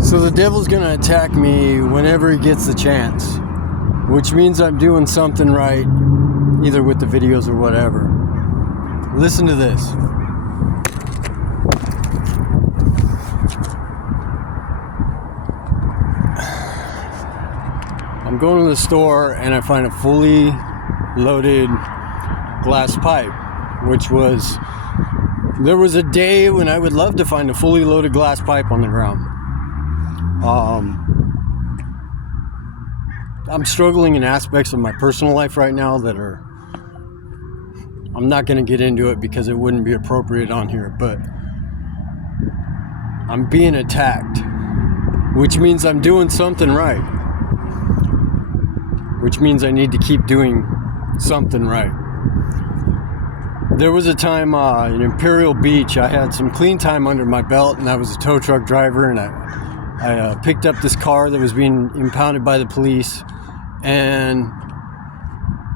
So the devil's going to attack me whenever he gets the chance, which means I'm doing something right, either with the videos or whatever. Listen to this. I'm going to the store and I find a fully loaded glass pipe, there was a day when I would love to find a fully loaded glass pipe on the ground. I'm struggling in aspects of my personal life right now that I'm not going to get into it because it wouldn't be appropriate on here, but I'm being attacked, which means I'm doing something right, which means I need to keep doing something right. There was a time in Imperial Beach, I had some clean time under my belt, and I was a tow truck driver, and I picked up this car that was being impounded by the police, and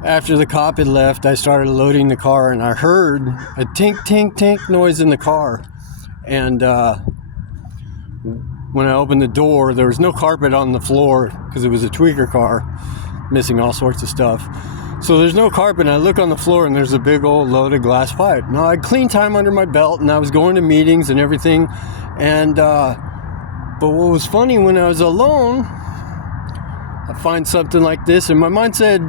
after the cop had left, I started loading the car, and I heard a tink, tink, tink noise in the car, and when I opened the door, there was no carpet on the floor because it was a tweaker car, missing all sorts of stuff. So there's no carpet, and I look on the floor, and there's a big old loaded glass pipe. Now, I had clean time under my belt, and I was going to meetings and everything, and but what was funny, when I was alone, I find something like this, and my mind said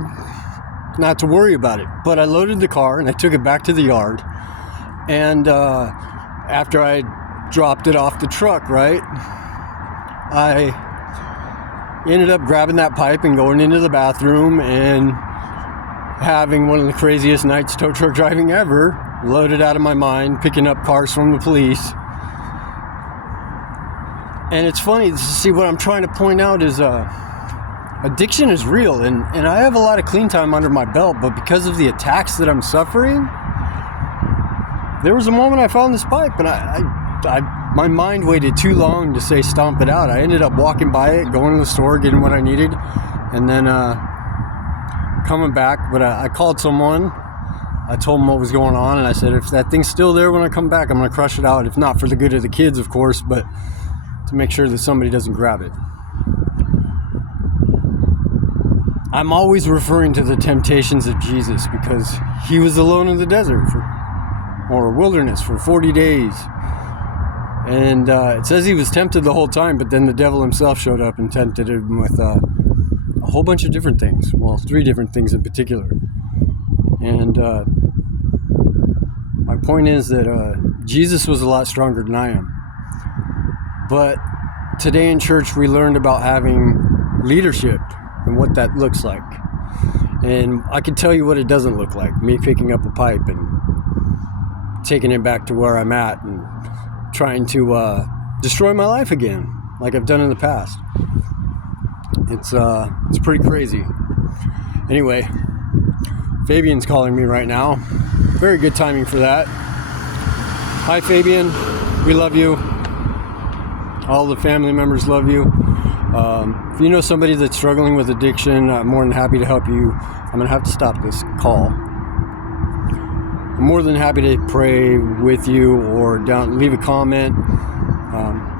not to worry about it. But I loaded the car, and I took it back to the yard, and after I dropped it off the truck, right, I ended up grabbing that pipe and going into the bathroom and having one of the craziest nights tow truck driving ever, loaded out of my mind, picking up cars from the police. And it's funny to see, what I'm trying to point out is addiction is real, and I have a lot of clean time under my belt, but because of the attacks that I'm suffering, there was a moment I found this pipe, and my mind waited too long to say stomp it out. I ended up walking by it, going to the store, getting what I needed, and then coming back. But I called someone, I told them what was going on, and I said, if that thing's still there when I come back, I'm going to crush it out, if not for the good of the kids, of course, but to make sure that somebody doesn't grab it. I'm always referring to the temptations of Jesus because he was alone in the desert or wilderness for 40 days. And it says he was tempted the whole time, but then the devil himself showed up and tempted him with a whole bunch of different things. Well, 3 different things in particular. And my point is that Jesus was a lot stronger than I am. But today in church, we learned about having leadership and what that looks like. And I can tell you what it doesn't look like. Me picking up a pipe and taking it back to where I'm at and trying to destroy my life again, like I've done in the past. It's pretty crazy. Anyway, Fabian's calling me right now. Very good timing for that. Hi, Fabian. We love you. All the family members love you. If you know somebody that's struggling with addiction, I'm more than happy to help you. I'm going to have to stop this call. I'm more than happy to pray with you or leave a comment.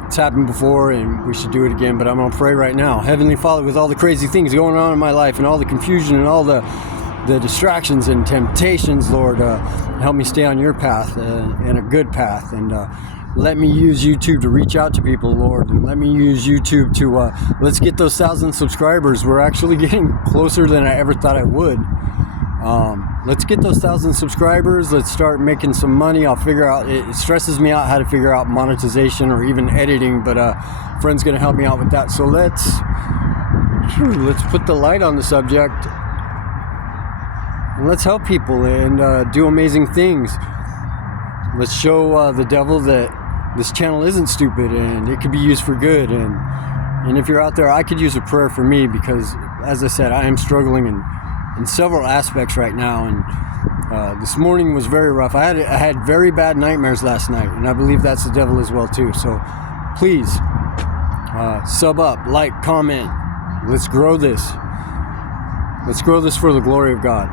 It's happened before and we should do it again, but I'm going to pray right now. Heavenly Father, with all the crazy things going on in my life and all the confusion and all the distractions and temptations, Lord, help me stay on your path and a good path, and let me use YouTube to reach out to people, Lord, and let me use YouTube to let's get those 1,000 subscribers. We're actually getting closer than I ever thought I would. Let's get those 1,000 subscribers. Let's start making some money. I'll figure out, it stresses me out how to figure out monetization or even editing, but a friend's going to help me out with that. So let's put the light on the subject and let's help people and do amazing things. Let's show the devil that this channel isn't stupid and it could be used for good. And if you're out there, I could use a prayer for me because, as I said, I am struggling in several aspects right now. And this morning was very rough. I had very bad nightmares last night, and I believe that's the devil as well too. So please sub up, like, comment. Let's grow this. Let's grow this for the glory of God.